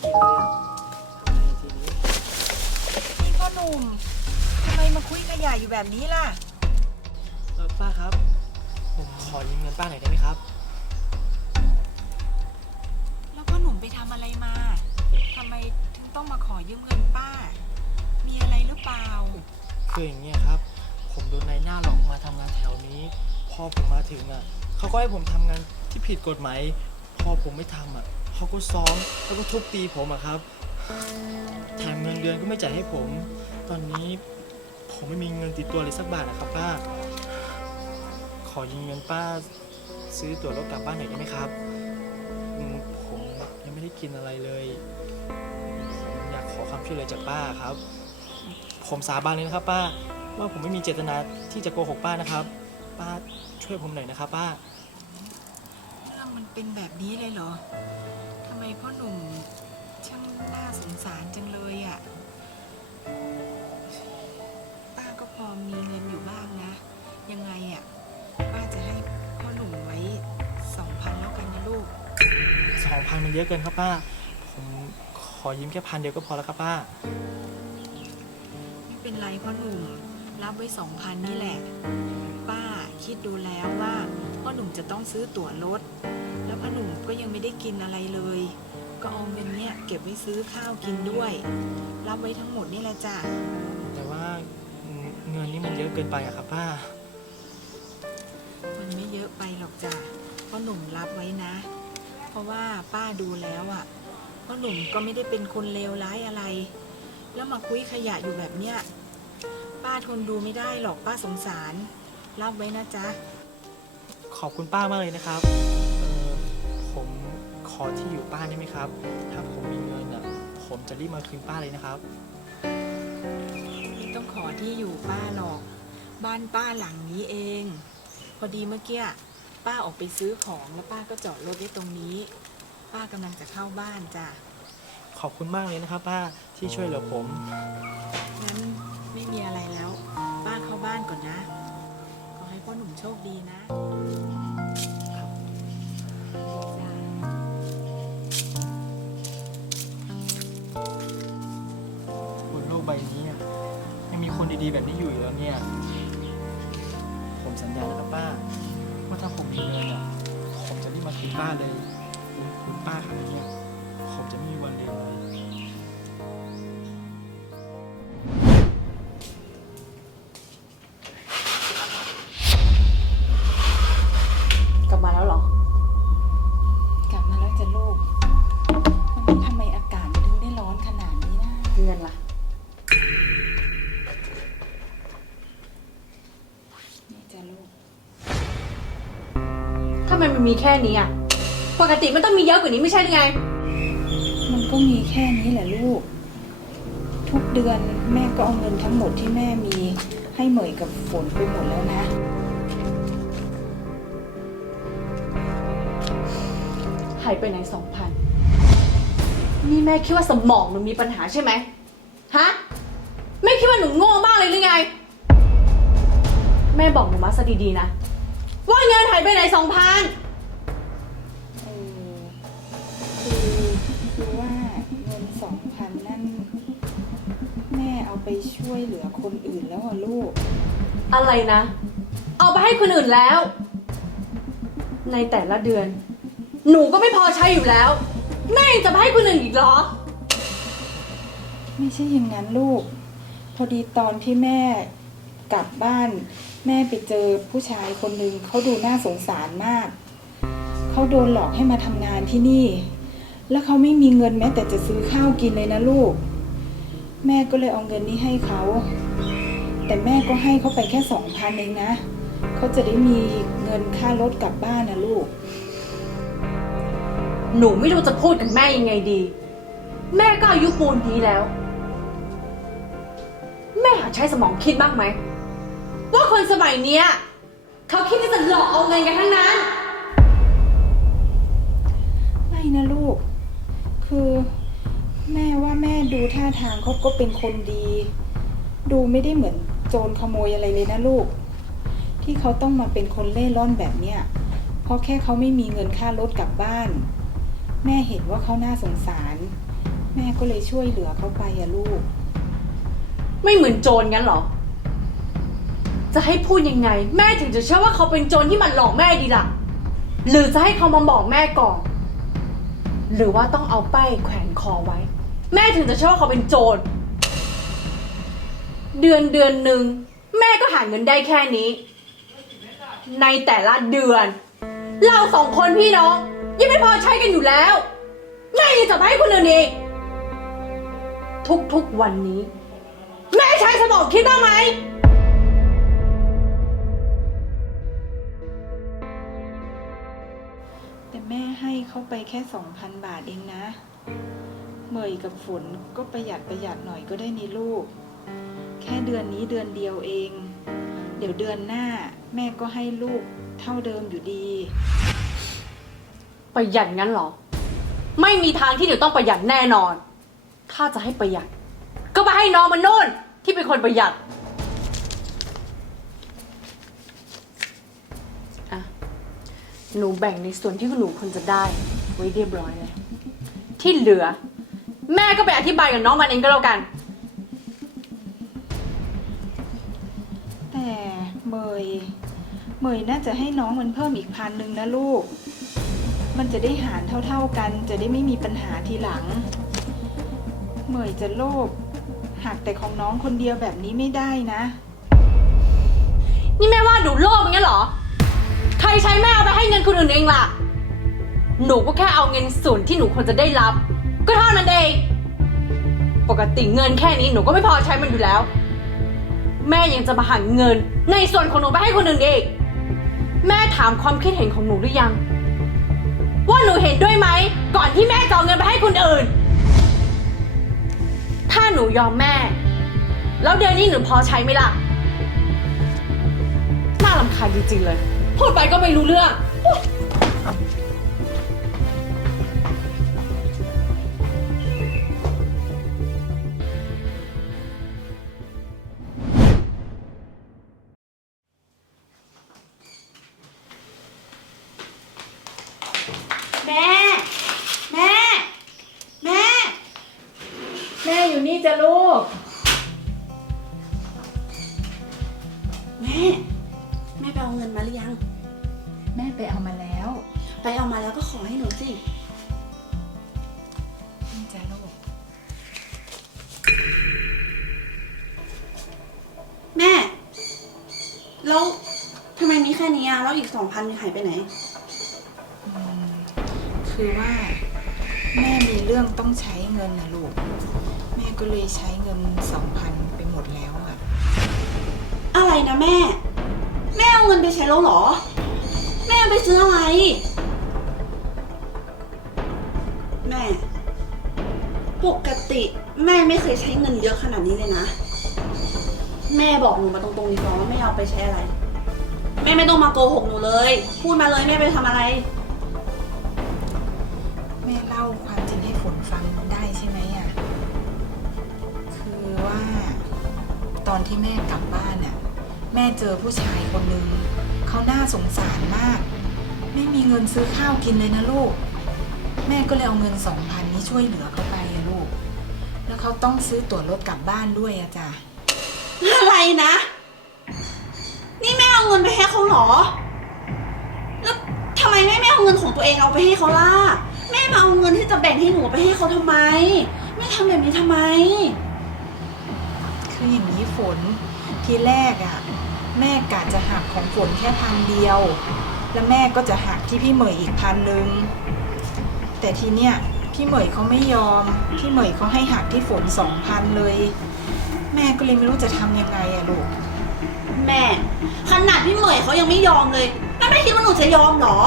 จริงเลยอะทำไงทีนี้นี่พ่อหนุ่มทำไมมาคุยขยะอยู่แบบนี้ล่ะ เออป้าครับ ผมขอยืมเงินป้าหน่อยได้ไหมครับ แล้วพ่อหนุ่มไปทำอะไรมาทำไมถึงต้องมาขอยืมเงินป้า มีอะไรหรือเปล่า คืออย่างเงี้ยครับ ผมโดนนายหน้าหลอกมาทำงานแถวนี้ พอผมมาถึงอะเขาก็ให้ผมทำงานที่ผิดกฎหมาย พอผมไม่ทำอะ เขาก็ซ้อมแล้วก็ทุบตีผมอะครับแถมเงินเดือนก็ไม่จ่ายให้ผม ตอนนี้ผมไม่มีเงินติดตัวเลยสักบาทนะครับป้า ขอยืมเงินป้า ซื้อตั๋วรถกลับบ้านหน่อยได้ไหมครับอืมผมยังไม่ได้กินอะไรเลยผมอยากขอความช่วยเหลือจากป้าครับ ผมสาบานเลยนะครับ ป้า ว่าผมไม่มีเจตนาที่จะโกหกป้านะครับ ป้าช่วยผมหน่อยนะครับ ป้า เรื่องมันเป็นแบบนี้เลยเหรอ ไมพ่อหนุ่มช่างน่าสงสารจังเลยอะ่ะ ป้าก็พอมีเงินอยู่บ้างนะ ยังไงอะ่ะ ป้าจะให้พ่อหนุ่มไว้สองพันแล้วกันนะลูก สองพันมันเยอะเกินครับป้า ผมขอยืมแค่พันเดียวก็พอแล้วครับป้า ไม่เป็นไรพ่อหนุ่ม รับไว้สองพันนี่แหละ ป้าคิดดูแล้วว่าพ่อหนุ่มจะต้องซื้อตั๋วรถแล้ว พ่อหนุ่มก็ยังไม่ได้กินอะไรเลย ก็เอาเงินเนี้ยเก็บไว้ซื้อข้าวกินด้วย รับไว้ทั้งหมดนี่แหละจ้ะ แต่ว่าเงินนี้มันเยอะเกินไปอะครับป้า มันไม่เยอะไปหรอกจ้ะพ่อหนุ่มรับไว้นะ เพราะว่าป้าดูแล้วอะ่ะพ่อหนุ่มก็ไม่ได้เป็นคนเลวร้ายอะไร แล้วมาคุยขยะอยู่แบบเนี้ย ป้าทนดูไม่ได้หรอกป้าสงสาร รับไว้นะจ๊ะ ขอบคุณป้ามากเลยนะครับเออผมข อที่อยู่ป้าได้ไหมครับ ถ้าผมมีเงินอะ ผมจะรีบมาคืนป้าเลยนะครับ ไม่ต้องขอที่อยู่ป้าหรอก บ้านป้าหลังนี้เอง พอดีเมื่อกี้ป้าออกไปซื้อของแล้วป้าก็จอดรถไว้ตรงนี้ ป้ากำลังจะเข้าบ้านจ้ะขอบคุณมากเลยนะครับ ป้าที่ช่วยเหลือผม งั้นไม่มีอะไรแล้ว ป้าเข้าบ้านก่อนนะ ขอให้พ่อหนุ่มโชคดีนะจ้ะบ ดีแบบนี้อยู่อีกแล้วเนี่ย ผมสัญญานะครับป้า ว่าถ้าผมมีเงินอะผมจะรีบมาคืนป้าเลย คุณป้าครับเนี่ยผมจะไม่มีวันลืมเลย มมันมีแค่นี้อะ ปกติมันต้องมีเยอะกว่านี้ไม่ใช่หรือไง มันก็มีแค่นี้แหละลูก ทุกเดือนแม่ก็เอาเงินทั้งหมดที่แม่มีให้เหมยกับฝนไปหมดแล้วนะ หายไปไหนสองพัน นี่แม่คิดว่าสมองหนูมีปัญหาใช่ไหมฮะ แม่คิดว่าหนูโง่มากเลยหรือไง แม่บอกหนูมาซะดีๆนะ ว่าเงินหายไปไหนสองพัน ไปช่วยเหลือคนอื่นแล้วอะลูก อะไรนะ เอาไปให้คนอื่นแล้ว ในแต่ละเดือน หนูก็ไม่พอใช้อยู่แล้ว แม่ยังจะไปให้คนอื่นอีกเหรอ ไม่ใช่อย่างนั้นลูก พอดีตอนที่แม่กลับบ้าน แม่ไปเจอผู้ชายคนหนึ่งเขาดูน่าสงสารมาก เขาโดนหลอกให้มาทำงานที่นี่ แล้วเขาไม่มีเงินแม้แต่จะซื้อข้าวกินเลยนะลูก แม่ก็เลยเอาเงินนี้ให้เขา แต่แม่ก็ให้เขาไปแค่สองพันเองนะ เขาจะได้มีเงินค่ารถกลับบ้านนะลูก หนูไม่รู้จะพูดกับแม่ยังไงดี แม่ก็อายุปูนนี้แล้ว แม่หาใช้สมองคิดบ้างไหม ว่าคนสมัยเนี้ยเขาคิดที่จะหลอกเอาเงินกันทั้งนั้น ไม่นะลูก คือ แม่ว่าแม่ดูท่าทางเขาก็เป็นคนดี ดูไม่ได้เหมือนโจรขโมยอะไรเลยนะลูก ที่เขาต้องมาเป็นคนเล่ร่อนแบบเนี้ยเพราะแค่เขาไม่มีเงินค่ารถกลับบ้าน แม่เห็นว่าเขาน่าสงสาร แม่ก็เลยช่วยเหลือเขาไปอะลูก ไม่เหมือนโจรงั้นเหรอ จะให้พูดยังไง แม่ถึงจะเชื่อว่าเขาเป็นโจรที่มันหลอกแม่ดีล่ะ หรือจะให้เขามาบอกแม่ก่อน หรือว่าต้องเอาป้ายแขวนคอไว้ แม่ถึงจะเชื่อว่าเขาเป็นโจร เดือนเดือนหนึ่งแม่ก็หาเงินได้แค่นี้ ในแต่ละเดือน เราสองคนพี่น้อง ยังไม่พอใช้กันอยู่แล้วแม่ยังจะไปให้คนอื่นอีกทุกๆวันนี้ แม่ใช้สมองคิดบ้างไหมแต่แม่ให้เขาไปแค่สองพันบาทเองนะ เมยกับฝนก็ประหยัดประหยัดหน่อยก็ได้นี่ลูก แค่เดือนนี้เดือนเดียวเอง เดี๋ยวเดือนหน้าแม่ก็ให้ลูกเท่าเดิมอยู่ดี ประหยัดงั้นเหรอ ไม่มีทางที่เดี๋ยวต้องประหยัดแน่นอน ถ้าจะให้ประหยัด ก็ไปให้น้องมันโน่นที่เป็นคนประหยัดอะหนูแบ่งในส่วนที่หนูควรจะได้ ไว้เรียบร้อยเลยที่เหลือ แม่ก็ไปอธิบายกับน้องมันเองก็แล้วกัน แต่เมยเมยน่าจะให้น้องมันเพิ่มอีกพันหนึ่งนะลูก มันจะได้หารเท่าๆกัน จะได้ไม่มีปัญหาทีหลัง เมยจะโลภหักแต่ของน้องคนเดียวแบบนี้ไม่ได้นะ นี่แม่ว่าหนูโลภอย่างเงี้ยเหรอ ใครใช้แม่เอาไปให้เงินคนอื่นเองล่ะ หนูก็แค่เอาเงินส่วนที่หนูควรจะได้รับ ก็เท่านั้นเอง ปกติเงินแค่นี้หนูก็ไม่พอใช้มันอยู่แล้ว แม่ยังจะมาหักเงิน ในส่วนของหนูไปให้คนอื่นอีก แม่ถามความคิดเห็นของหนูหรือยัง ว่าหนูเห็นด้วยไหม ก่อนที่แม่จะเอาเงินไปให้คนอื่น ถ้าหนูยอมแม่ แล้วเดือนนี้หนูพอใช้ไหมล่ะ น่ารำคาญจริงๆเลย พูดไปก็ไม่รู้เรื่อง แล้ว ไปเอามาแล้วก็ขอให้หนูสินี่จ้ะลูกแม่ แล้วทำไมมีแค่นี้อะแล้วอีกสองพันหายไปไหนคือว่า แม่มีเรื่องต้องใช้เงินนะลูก แม่ก็เลยใช้เงินสองพันไปหมดแล้วอะอะไรนะแม่ แม่เอาเงินไปใช้แล้วเหรอ แม่เอาไปซื้ออะไร แม่ ปกติแม่ไม่เคยใช้เงินเยอะขนาดนี้เลยนะ แม่บอกหนูมาตรงๆดีกว่าว่าแม่เอาไปใช้อะไร แม่ไม่ต้องมาโกหกหนูเลย พูดมาเลยแม่ไปทำอะไร แม่เล่าความจริงให้ฝนฟังได้ใช่ไหมอะคือว่า ตอนที่แม่กลับบ้านอะ แม่เจอผู้ชายคนหนึ่งเขาน่าสงสารมาก ไม่มีเงินซื้อข้าวกินเลยนะลูก แม่ก็เลยเอาเงินสองพันนี้ช่วยเหลือเขาไปอะลูก แล้วเขาต้องซื้อตั๋วรถกลับบ้านด้วยอะจ้ะอะไรนะ นี่แม่เอาเงินไปให้เขาเหรอ แล้วทำไมแม่ไม่เอาเงินของตัวเองเอาไปให้เขาล่ะ แม่มาเอาเงินที่จะแบ่งให้หนูไปให้เขาทำไม แม่ทำแบบนี้ทำไม คืออย่างนี้ฝนทีแรกอะ่ะ แม่กะจะหักของฝนแค่พันเดียว แล้วแม่ก็จะหักที่พี่เหมยอีกพันหนึ่งแต่ทีเนี้ยพี่เหมยเขาไม่ยอม พี่เหมยเขาให้หักที่ฝนสองพันเลย แม่ก็เลยไม่รู้จะทำยังไงอะลูก แม่ ขนาดพี่เหมยเขายังไม่ยอมเลยแม่ไม่คิดว่าหนูจะยอมเหรอ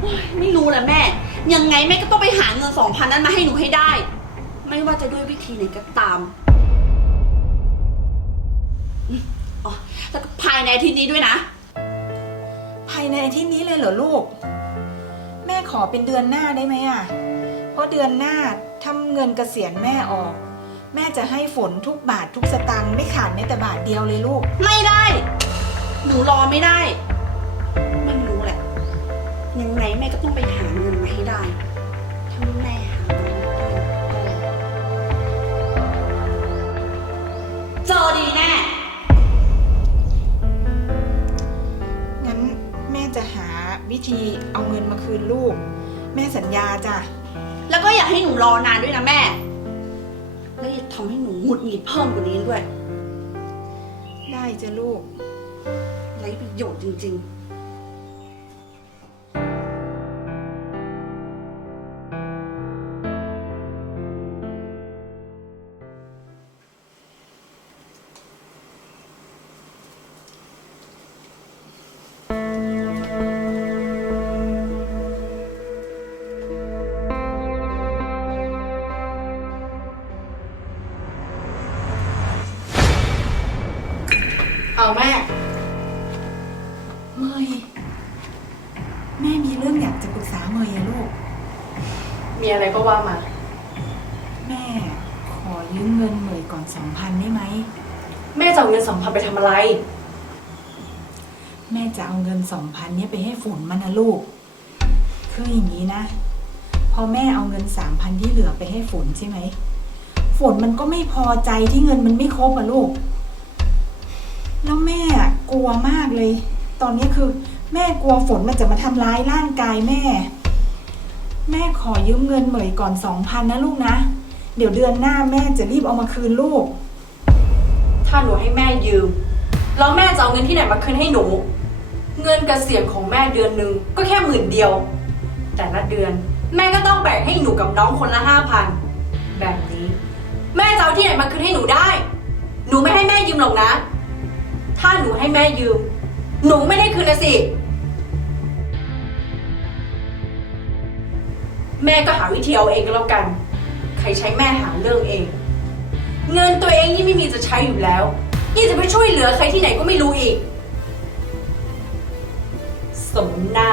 โอ๊ยไม่รู้แหละแม่ ยังไงแม่ก็ต้องไปหาเงินสองพันนั้นมาให้หนูให้ได้ ไม่ว่าจะด้วยวิธีไหนก็ตาม แล้วภายในที่นี้ด้วยนะ ภายในที่นี้เลยเหรอลูก แม่ขอเป็นเดือนหน้าได้ไหมอะ เพราะเดือนหน้าทำเงินเกษียณแม่ออก แม่จะให้ฝนทุกบาททุกสตางค์ไม่ขาดแม้แต่บาทเดียวเลยลูก ไม่ได้ หนูรอไม่ได้ มันรู้แหละ ยังไงแม่ก็ต้องไปหาเงินมาให้ได้ทั้งแม่หาเงินไม่ได้เจอดีแน่ จะหาวิธีเอาเงินมาคืนลูก แม่สัญญาจ้ะ แล้วก็อย่าให้หนูรอนานด้วยนะแม่ แล้วอย่าทำให้หนูหงุดหงิดเพิ่มกว่านี้ด้วยได้จ้ะลูก ไร้ประโยชน์จริง ๆ แม่จะเอาเงินสองพันนี้ยไปให้ฝนมันนะลูก คืออย่างนี้นะ พอแม่เอาเงินสามพันที่เหลือไปให้ฝนใช่ไหม ฝนมันก็ไม่พอใจที่เงินมันไม่ครบอะลูก แล้วแม่กลัวมากเลย ตอนนี้คือ แม่กลัวฝนมันจะมาทำร้ายร่างกายแม่ แม่ขอยืมเงินเหมยก่อนสองพันนะลูกนะ เดี๋ยวเดือนหน้าแม่จะรีบเอามาคืนลูก ถ้าหนูให้แม่ยืม แล้วแม่จะเอาเงินที่ไหนมาคืนให้หนู เงินเกษียณของแม่เดือนหนึ่งก็แค่หมื่นเดียว แต่ละเดือนแม่ก็ต้องแบ่งให้หนูกับน้องคนละห้าพันแบบนี้ แม่จะเอาที่ไหนมาคืนให้หนูได้ หนูไม่ให้แม่ยืมหรอกนะ ถ้าหนูให้แม่ยืม หนูไม่ได้คืนนะสิ แม่ก็หาวิธีเอาเองก็แล้วกัน ใครใช้แม่หาเรื่องเอง เงินตัวเองนี่ไม่มีจะใช้อยู่แล้ว นี่จะไปช่วยเหลือใครที่ไหนก็ไม่รู้อีก สมหน้า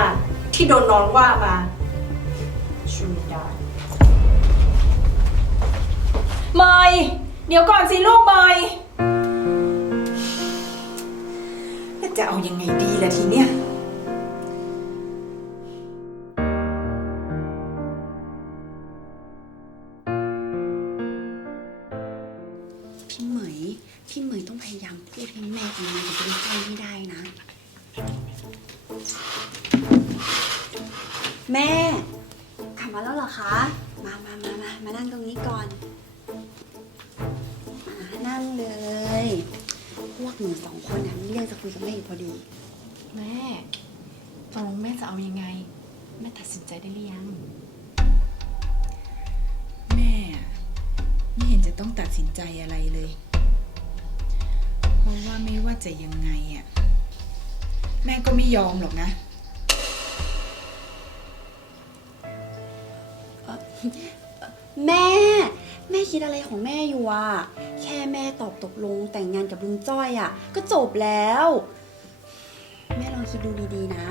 ที่โดนน้องว่ามาช่วยไม่ได้เมยเดี๋ยวก่อนสิลูกเมยแล้วจะเอายังไงดีล่ะทีเนี้ย พวกหนูสองคนน่ะมีเรื่องจะคุยกับแม่อยู่พอดี แม่ตกลงแม่จะเอายังไง แม่ตัดสินใจได้หรือยัง แม่ ไม่เห็นจะต้องตัดสินใจอะไรเลย เพราะว่าไม่ว่าจะยังไงอะ แม่ก็ไม่ยอมหรอกนะ แม่ แม่คิดอะไรของแม่อยู่อะแค่แม่ ตอบตกลงแต่งงานกับลุงจ้อยอะก็จบแล้ว แม่ลองคิดดูดีๆนะ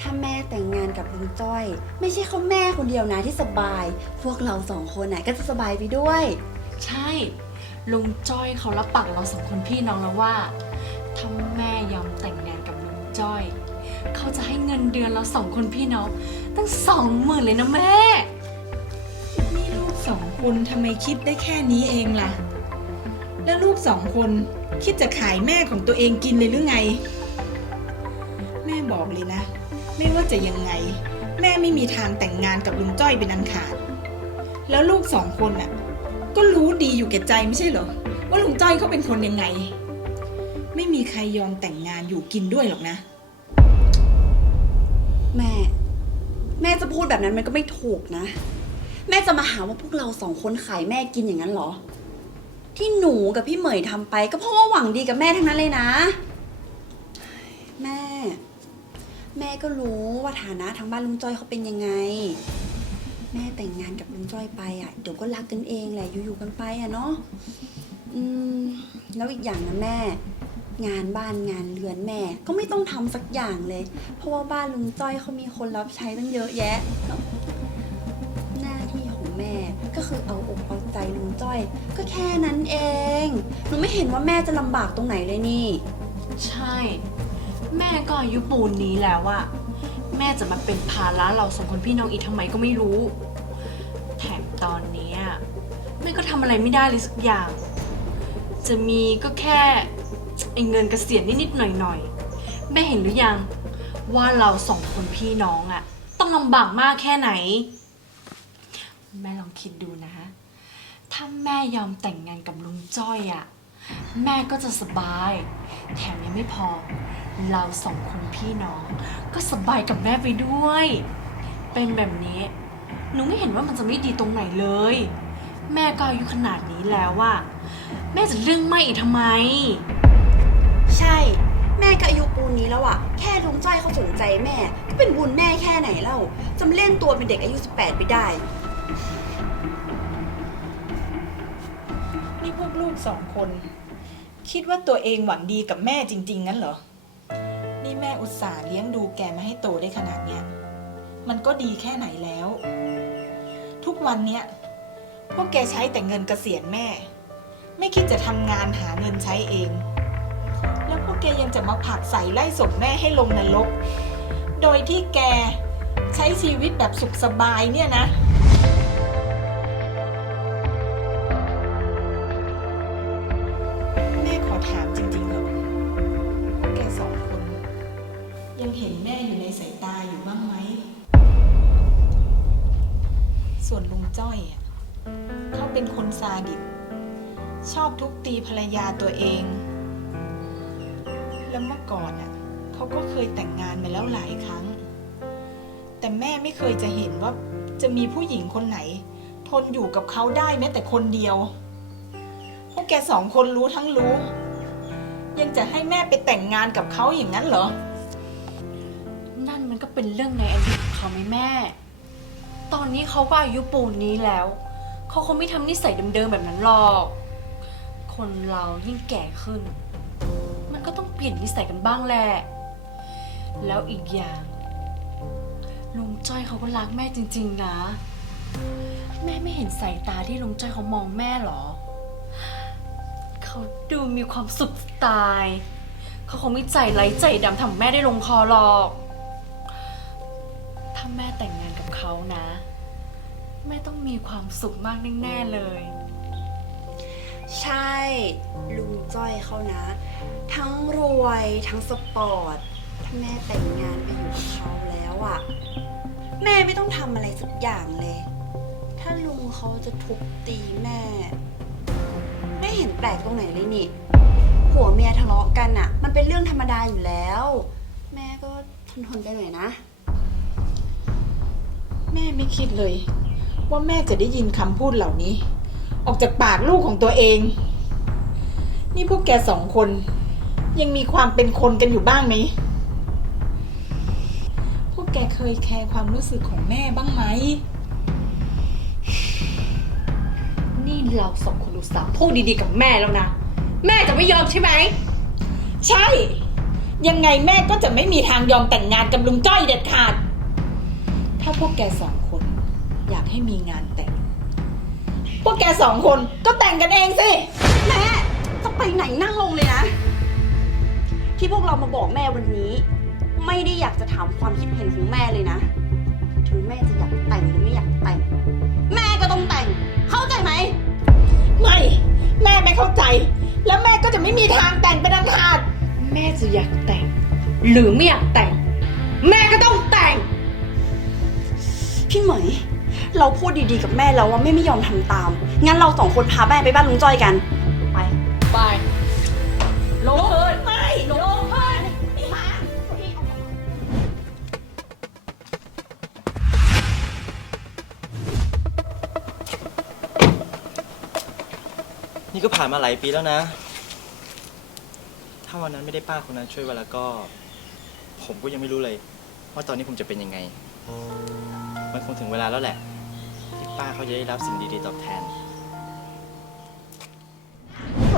ถ้าแม่แต่งงานกับลุงจ้อย ไม่ใช่เขาแม่คนเดียวนะที่สบาย พวกเราสองคนน่ะก็จะสบายไปด้วย ใช่ ลุงจ้อยเขารับปากเราสองคนพี่น้องแล้วว่าถ้าแม่ยอมแต่งงานกับลุงจ้อย เขาจะให้เงินเดือนเราสองคนพี่น้อง ตั้งสองหมื่นเลยนะแม่ นี่ลูกสองคนทำไมคิดได้แค่นี้เองล่ะ แล้วลูกสองคนคิดจะขายแม่ของตัวเองกินเลยหรือไง แม่บอกเลยนะ ไม่ว่าจะยังไง แม่ไม่มีทางแต่งงานกับลุงจ้อยเป็นอันขาด แล้วลูกสองคนน่ะ ก็รู้ดีอยู่แก่ใจไม่ใช่เหรอ ว่าลุงจ้อยเขาเป็นคนยังไง ไม่มีใครยอมแต่งงานอยู่กินด้วยหรอกนะ แม่ แม่จะพูดแบบนั้นมันก็ไม่ถูกนะ แม่จะมาหาว่าพวกเราสองคนขายแม่กินอย่างนั้นเหรอ ที่หนูกับพี่เหมยทำไป ก็เพราะว่าหวังดีกับแม่ทั้งนั้นเลยนะ แม่ แม่ก็รู้ว่าฐานะทางบ้านลุงจ้อยเขาเป็นยังไง แม่แต่งงานกับลุงจ้อยไปอะเดี๋ยวก็รักกันเองแหละอยู่ๆกันไปอะเนาะอืมแล้วอีกอย่างนะแม่ งานบ้านงานเรือนแม่ ก็ไม่ต้องทำสักอย่างเลย เพราะว่าบ้านลุงจ้อยเขามีคนรับใช้ตั้งเยอะแยะแล้วหน้าที่ของแม่ ก็คือเอาอกเอาใจลุงจ้อย ก็แค่นั้นเอง หนูไม่เห็นว่าแม่จะลำบากตรงไหนเลยนี่ ใช่ แม่ก็อายุปูนนี้แล้วอะแม่จะมาเป็นภาระเราสองคนพี่น้องอีกทำไมก็ไม่รู้ แถมตอนเนี้ยแม่ก็ทำอะไรไม่ได้เลยสักอย่าง จะมีก็แค่ไอ้เงินเกษียณนิดๆหน่อยๆแม่เห็นหรือยัง ว่าเราสองคนพี่น้องอะต้องลำบากมากแค่ไหน แม่ลองคิดดูนะ ถ้าแม่ยอมแต่งงานกับลุงจ้อยอะแม่ก็จะสบาย แถมยังไม่พอ เราสองคนพี่น้อง ก็สบายกับแม่ไปด้วย เป็นแบบนี้ หนูไม่เห็นว่ามันจะไม่ดีตรงไหนเลย แม่ก็อายุขนาดนี้แล้วอะแม่จะเรื่องไม่อีกทำไม ใช่ แม่ก็อายุปูนนี้แล้วอะแค่ลุงจ้อยเขาสนใจแม่ ก็เป็นบุญแม่แค่ไหนเล่าจำเล่นตัวเป็นเด็กอายุ 18ไปได้ ลูกสองคน คิดว่าตัวเองหวังดีกับแม่จริง ๆ งั้นเหรอ นี่แม่อุตส่าห์เลี้ยงดูแกมาให้โตได้ขนาดเนี้ย มันก็ดีแค่ไหนแล้ว ทุกวันเนี้ยพวกแกใช้แต่เงินเกษียณแม่ ไม่คิดจะทำงานหาเงินใช้เอง แล้วพวกแกยังจะมาผลักใส่ไล่ศพแม่ให้ลงนรก โดยที่แกใช้ชีวิตแบบสุขสบายเนี่ยนะ ถามจริงๆเถอะพวกแกสองคน ยังเห็นแม่อยู่ในสายตาอยู่บ้างไหม ส่วนลุงจ้อยอะเขาเป็นคนซาดิสชอบทุบตีภรรยาตัวเอง แล้วเมื่อก่อนอะเขาก็เคยแต่งงานมาแล้วหลายครั้ง แต่แม่ไม่เคยจะเห็นว่าจะมีผู้หญิงคนไหน ทนอยู่กับเขาได้แม้แต่คนเดียว พวกแกสองคนรู้ทั้งรู้ ยังจะให้แม่ไปแต่งงานกับเขาอย่างนั้นเหรอ นั่นมันก็เป็นเรื่องในอดีตของเขาไหมแม่ ตอนนี้เขาก็อายุปูนนี้แล้ว เขาคงไม่ทำนิสัยเดิมๆแบบนั้นหรอก คนเรายิ่งแก่ขึ้น มันก็ต้องเปลี่ยนนิสัยกันบ้างแหละ แล้วอีกอย่างลุงจ้อยเขาก็รักแม่จริง ๆ นะ แม่ไม่เห็นสายตาที่ลุงจ้อยเขามองแม่หรอ เขาดูมีความสุขตาย เขาคงไม่ใจไร้ใจดำทำแม่ได้ลงคอหรอก ถ้าแม่แต่งงานกับเขานะ แม่ต้องมีความสุขมากแน่ๆเลย ใช่ ลุงจ้อยเขานะ ทั้งรวยทั้งสปอร์ต ถ้าแม่แต่งงานไปอยู่กับเขาแล้วอะแม่ไม่ต้องทำอะไรสักอย่างเลย ถ้าลุงเขาจะทุบตีแม่ เห็นแปลกตรงไหนเลยนี่ผัวเมียทะเลาะกันอะมันเป็นเรื่องธรรมดาอยู่แล้ว แม่ก็ทนทนๆไปหน่อยนะ แม่ไม่คิดเลย ว่าแม่จะได้ยินคำพูดเหล่านี้ ออกจากปากลูกของตัวเอง นี่พวกแกสองคน ยังมีความเป็นคนกันอยู่บ้างไหม พวกแกเคยแคร์ความรู้สึกของแม่บ้างไหม เราสองคนอุตส่าห์พูดดีๆกับแม่แล้วนะ แม่จะไม่ยอมใช่ไหม ใช่ ยังไงแม่ก็จะไม่มีทางยอมแต่งงานกับลุงจ้อยเด็ดขาด ถ้าพวกแกสองคน อยากให้มีงานแต่ง พวกแกสองคนก็แต่งกันเองสิ แม่จะไปไหนนั่งลงเลยนะ ที่พวกเรามาบอกแม่วันนี้ ไม่ได้อยากจะถามความคิดเห็นของแม่เลยนะ ถึงแม่จะอยากแต่งหรือ แม่ไม่เข้าใจ แล้วแม่ก็จะไม่มีทางแต่งเป็นอันขาด แม่จะอยากแต่ง หรือไม่อยากแต่ง แม่ก็ต้องแต่ง พี่เหมย เราพูดดีๆกับแม่แล้วว่าแม่ไม่ยอมทำตาม งั้นเราสองคนพาแม่ไปบ้านลุงจ้อยกัน ผ่านมาหลายปีแล้วนะ ถ้าวันนั้นไม่ได้ป้าคนนั้นช่วยไว้แล้วก็ ผมก็ยังไม่รู้เลย ว่าตอนนี้ผมจะเป็นยังไง มันคงถึงเวลาแล้วแหละ ที่ป้าเขาจะได้รับสิ่งดีๆตอบแทน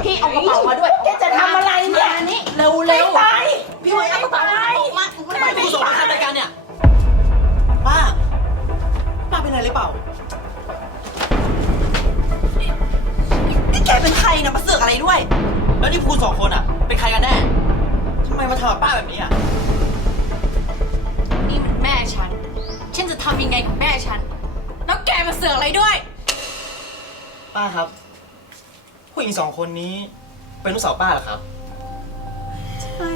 พี่เอากระเป๋ามาด้วยแกจะทำอะไรเนี่ย มานี่เร็วเร็วไปพี่เหมยเอากระเป๋ามามาทำไมผู้ส่งมาทำรายการเนี่ย อกอะไรด้วย แล้วนี่พูสองคนอะ เป็นใครกันแน่ทำไมมาทำกับป้าแบบนี้อะ นี่มันแม่ฉัน ฉันจะทำยังไงกับแม่ฉัน แล้วแกมาเสือกอะไรด้วย ป้าครับ ผู้หญิงสองคนนี้ เป็นลูกสาวป้าเหรอครับ ใช่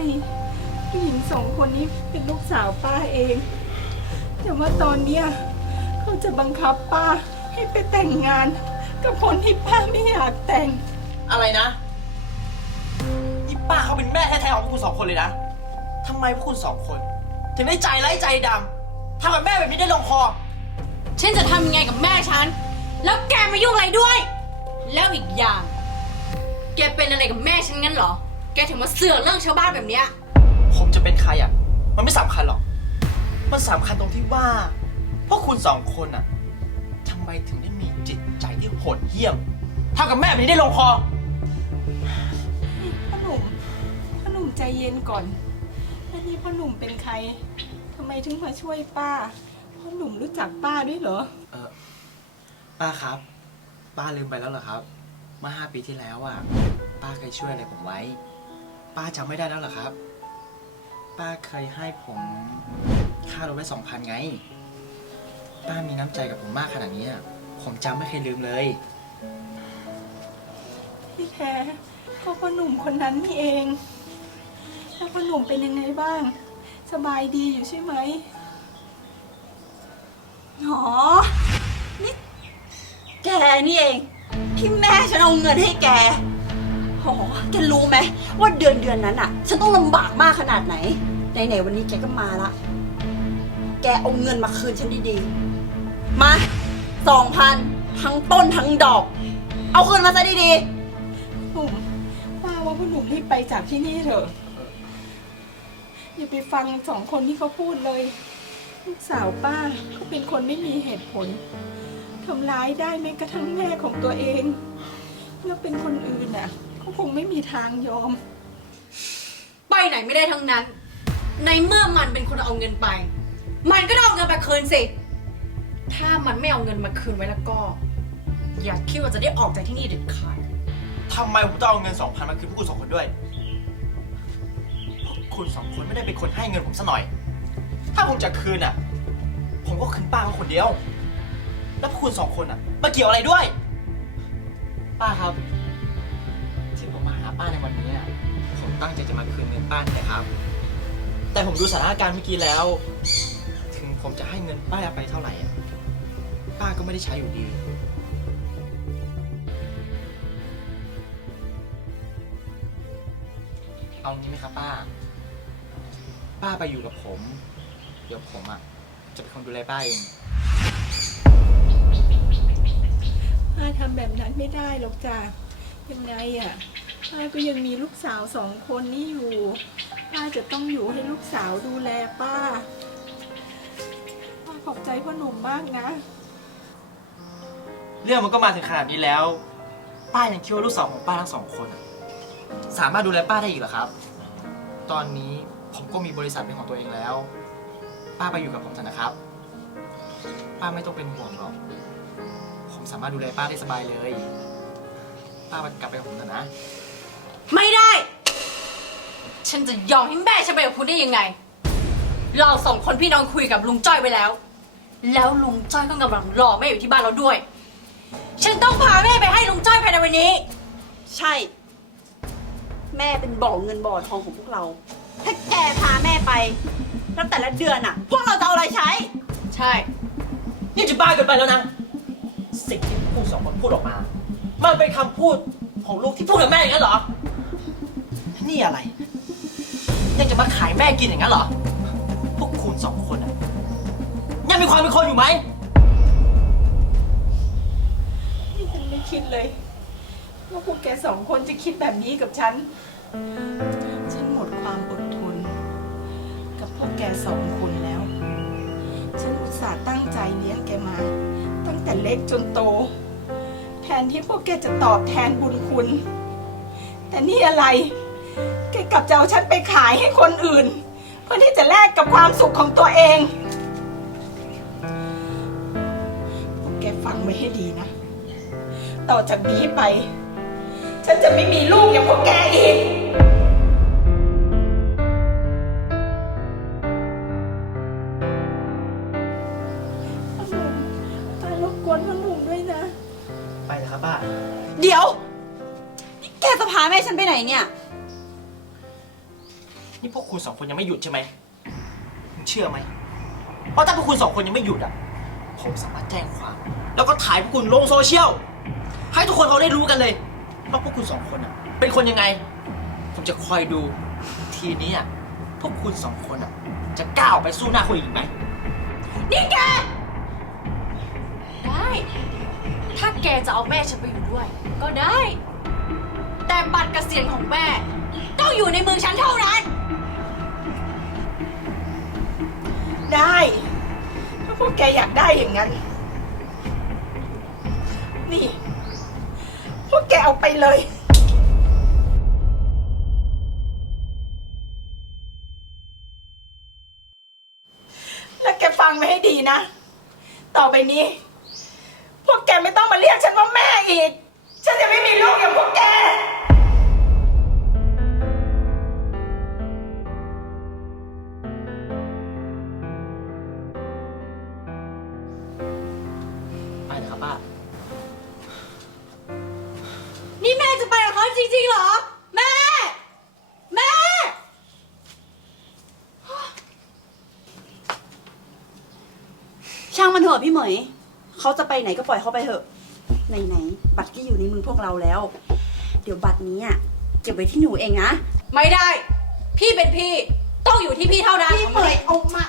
ผู้หญิงสองคนนี้เป็นลูกสาวป้าเอง แต่ว่าตอนเนี้ยเขาจะบังคับป้าให้ไปแต่งงาน กับคนที่ป้าไม่อยากแต่ง อะไรนะนี่ป้าเขาเป็นแม่แท้ๆของพวกคุณสองคนเลยนะทำไมพวกคุณสองคน ถึงได้ใจไร้ใจดำทำกับแม่แบบนี้ได้ลงคอ ฉันจะทำยังไงกับแม่ฉัน แล้วแกมายุ่งอะไรด้วย แล้วอีกอย่าง แกเป็นอะไรกับแม่ฉันงั้นเหรอ แกถึงมาเสือกเรื่องชาวบ้านแบบเนี้ย ผมจะเป็นใครอะ มันไม่สำคัญหรอก มันสำคัญตรงที่ว่า พวกคุณสองคนอะทำไมถึงได้มีจิตใจที่โหดเหี้ยมทำกับแม่แบบนี้ได้ลงคอพ่อ ใจเย็นก่อนแล้วนี่พ่อหนุ่มเป็นใครทำไมถึงมาช่วยป้า พ่อหนุ่มรู้จักป้าด้วยเหรอ เออป้าครับ ป้าลืมไปแล้วเหรอครับ เมื่อห้าปีที่แล้วอะ ป้าเคยช่วยอะไรผมไว้ ป้าจำไม่ได้แล้วเหรอครับ ป้าเคยให้ผมค่ารถไว้สองพันไง ป้ามีน้ำใจกับผมมากขนาดนี้อะผมจำไม่เคยลืมเลยพี่แท้ก็พ่อหนุ่มคนนั้นนี่เอง แล้วพ่อหนุ่มเป็นยังไงบ้าง สบายดีอยู่ใช่ไหมหอนี่แกนี่เอง ที่แม่ฉันเอาเงินให้แกหอแกรู้ไหมว่าเดือนเดือนนั้นอะฉันต้องลำบากมากขนาดไหนไหนๆวันนี้แกก็มาละ แกเอาเงินมาคืนฉันดีๆ มาสองพันทั้งต้นทั้งดอก เอาคืนมาซะดีหนุ่มป้าว่าพ่อหนุ่มรีบไปจากที่นี่เถอะ อย่าไปฟังสองคนที่เขาพูดเลยลูกสาวป้าเขาเป็นคนไม่มีเหตุผลทำร้ายได้แม้กระทั่งแม่ของตัวเอง แล้วเป็นคนอื่นน่ะเขาคงไม่มีทางยอม ไปไหนไม่ได้ทั้งนั้น ในเมื่อมันเป็นคนเอาเงินไป มันก็ต้องเอาเงินไปคืนสิ ถ้ามันไม่เอาเงินมาคืนไว้แล้วก็ อย่าคิดว่าจะได้ออกจากที่นี่เด็ดขาด ทำไมผมต้องเอาเงินสองพันมาคืนพวกคุณสองคนด้วยพวก คุณสองคนไม่ได้เป็นคนให้เงินผมซะหน่อย ถ้าผมจะคืนอะ ผมก็คืนป้าเขาคนเดียว แล้วพวกคุณสองคนอะมาเกี่ยวอะไรด้วย ป้าครับ ที่ผมมาหาป้าในวันนี้อะผมตั้งใจจะมาคืนเงินป้านี่แหละครับ แต่ผมดูสถานการณ์เมื่อกี้แล้ว ถึงผมจะให้เงินป้าไปเท่าไหร่อะป้าก็ไม่ได้ใช้อยู่ดีเอางี้ไหมครับป้า ป้าไปอยู่กับผม เดี๋ยวผมอะ จะเป็นคนดูแลป้าเอง ป้าทำแบบนั้นไม่ได้หรอกจ้ะยังไงอะป้าก็ยังมีลูกสาวสองคนนี่อยู่ป้าจะต้องอยู่ให้ลูกสาวดูแลป้า ป้าขอบใจพ่อหนุ่มมากนะ เรื่องมันก็มาถึงขนาดนี้แล้ว ป้ายังคิดว่าลูกสาวของป้าทั้งสองคนอะสามารถดูแลป้าได้อีกเหรอครับ ตอนนี้ ผมก็มีบริษัทเป็นของตัวเองแล้ว ป้าไปอยู่กับผมเถอะนะครับ ป้าไม่ต้องเป็นห่วงหรอก ผมสามารถดูแลป้าได้สบายเลย ป้ากลับไปกับผมเถอะนะ ไม่ได้ ฉันจะยอมให้แม่ฉันไปกับคุณได้ยังไง เราสองคนพี่น้องคุยกับลุงจ้อยไว้แล้ว แล้วลุงจ้อยก็กำลังรอแม่อยู่ที่บ้านเราด้วย ฉันต้องพาแม่ไปให้ลุงจ้อยภายในวันนี้ๆใช่ แม่เป็นบ่อเงินบ่อทองของพวกเรา ถ้าแกพาแม่ไป แล้วแต่ละเดือนอะพวกเราจะเอาอะไรใช้ ใช่ นี่จะบ้าเกินไปแล้วนะ สิ่งที่พวกคุณสองคนพูดออกมา มันเป็นคำพูดของลูกที่พูดกับแม่อย่างนั้นเหรอ นี่อะไรยังจะมาขายแม่กินอย่างนั้นเหรอ พวกคุณสองคนอะยังมีความเป็นคนอยู่ไหม นี่ฉันไม่คิดเลย ว่าพวกแกสองคนจะคิดแบบนี้กับฉัน แกสองคนแล้ว ฉันอุตส่าห์ตั้งใจเลี้ยงแกมา ตั้งแต่เล็กจนโต แทนที่พวกแกจะตอบแทนบุญคุณ แต่นี่อะไร แกกลับจะเอาฉันไปขายให้คนอื่น เพื่อที่จะแลกกับความสุขของตัวเอง พวกแกฟังไว้ให้ดีนะ ต่อจากนี้ไป ฉันจะไม่มีลูกอย่างพวกแกอีก คนยังไม่หยุดใช่ไหมเชื่อไหมว่าราะถ้าพวกคุณสองคนยังไม่หยุดอะ ผมสามารถแจ้งความ แล้วก็ถ่ายพวกคุณลงโซเชียล ให้ทุกคนเขาได้รู้กันเลยว่าพวกคุณสองคนอะ เป็นคนยังไง ผมจะคอยดู ทีนี้อะ พวกคุณสองคนอะ จะก้าวไปสู้หน้าคนอีกไหม นี่แก ได้ ถ้าแกจะเอาแม่ฉันไปอยู่ด้วย ก็ได้ แต่บัตรเกษียณของแม่ ต้องอยู่ในมือฉันเท่านั้น ได้ ถ้าพวกแกอยากได้อย่างนั้น นี่ พวกแกเอาไปเลยแล้วแกฟังไว้ให้ดีนะ ต่อไปนี้ พวกแกไม่ต้องมาเรียกฉันว่าแม่อีก ฉันจะไม่มีลูกอย่างพวกแก เขาจะไปไหนก็ปล่อยเขาไปเถอะไหนๆบัตรก็อยู่ในมือพวกเราแล้ว เดี๋ยวบัตรนี้อะเก็บไว้ที่หนูเองนะ ไม่ได้ พี่เป็นพี่ ต้องอยู่ที่พี่เท่านั้นพี่เหมยเอามา